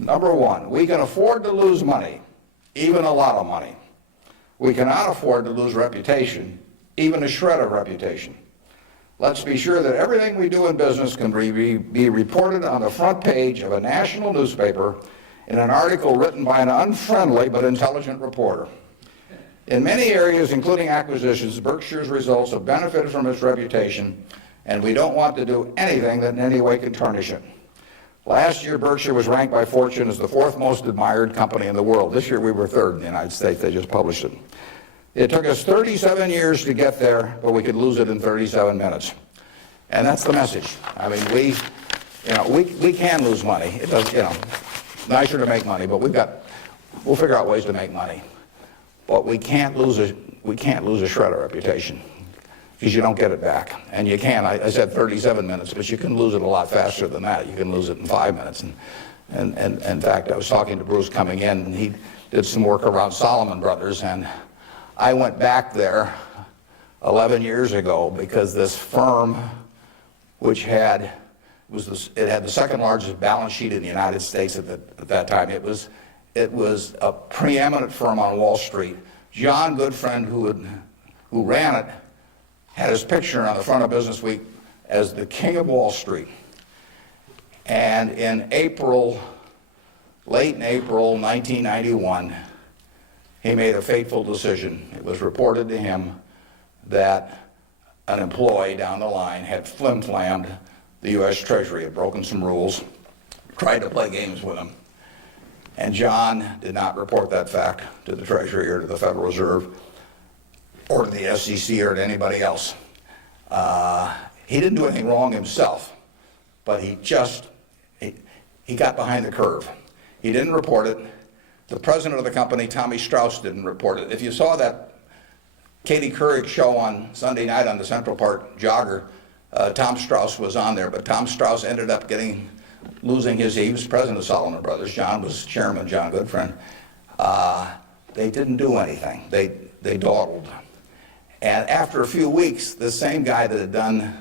Number one, we can afford to lose money, even a lot of money. We cannot afford to lose reputation, even a shred of reputation. Let's be sure that everything we do in business can be reported on the front page of a national newspaper in an article written by an unfriendly but intelligent reporter. In many areas, including acquisitions, Berkshire's results have benefited from its reputation, and we don't want to do anything that in any way can tarnish it. Last year, Berkshire was ranked by Fortune as the fourth most admired company in the world. This year, we were third in the United States. They just published it. It took us 37 years to get there, but we could lose it in 37 minutes. And that's the message. I mean, we can lose money. It does, nicer to make money, but we'll figure out ways to make money. But we can't lose a shred of reputation, because you don't get it back. And you can. I said 37 minutes, but you can lose it a lot faster than that. You can lose it in 5 minutes. And in fact, I was talking to Bruce coming in, and he did some work around Salomon Brothers, and I went back there 11 years ago because this firm, which had the second largest balance sheet in the United States at that time. It was a preeminent firm on Wall Street. John Goodfriend, who ran it, had his picture on the front of Business Week as the king of Wall Street. And in late in April 1991, he made a fateful decision. It was reported to him that an employee down the line had flim-flammed the U.S. Treasury, had broken some rules, tried to play games with him. And John did not report that fact to the Treasury or to the Federal Reserve or to the SEC or to anybody else. He didn't do anything wrong himself, but he got behind the curve. He didn't report it. The president of the company, Tommy Strauss, didn't report it. If you saw that Katie Couric show on Sunday night on the Central Park Jogger, Tom Strauss was on there, but Tom Strauss ended up losing he was president of Salomon Brothers. John was chairman, John Goodfriend. They didn't do anything. They dawdled. And after a few weeks, the same guy that had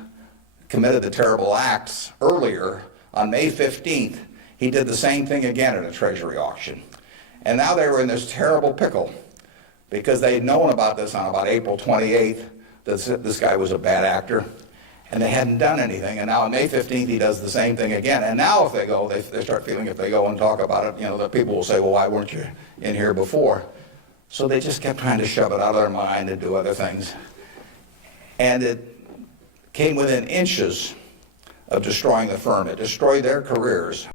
committed the terrible acts earlier, on May 15th, he did the same thing again at a Treasury auction. And now they were in this terrible pickle because they had known about this on about April 28th, that this guy was a bad actor, and they hadn't done anything. And now on May 15th, he does the same thing again. And now if they go, they start feeling if they go and talk about it, the people will say, well, why weren't you in here before? So they just kept trying to shove it out of their mind and do other things. And it came within inches of destroying the firm. It destroyed their careers.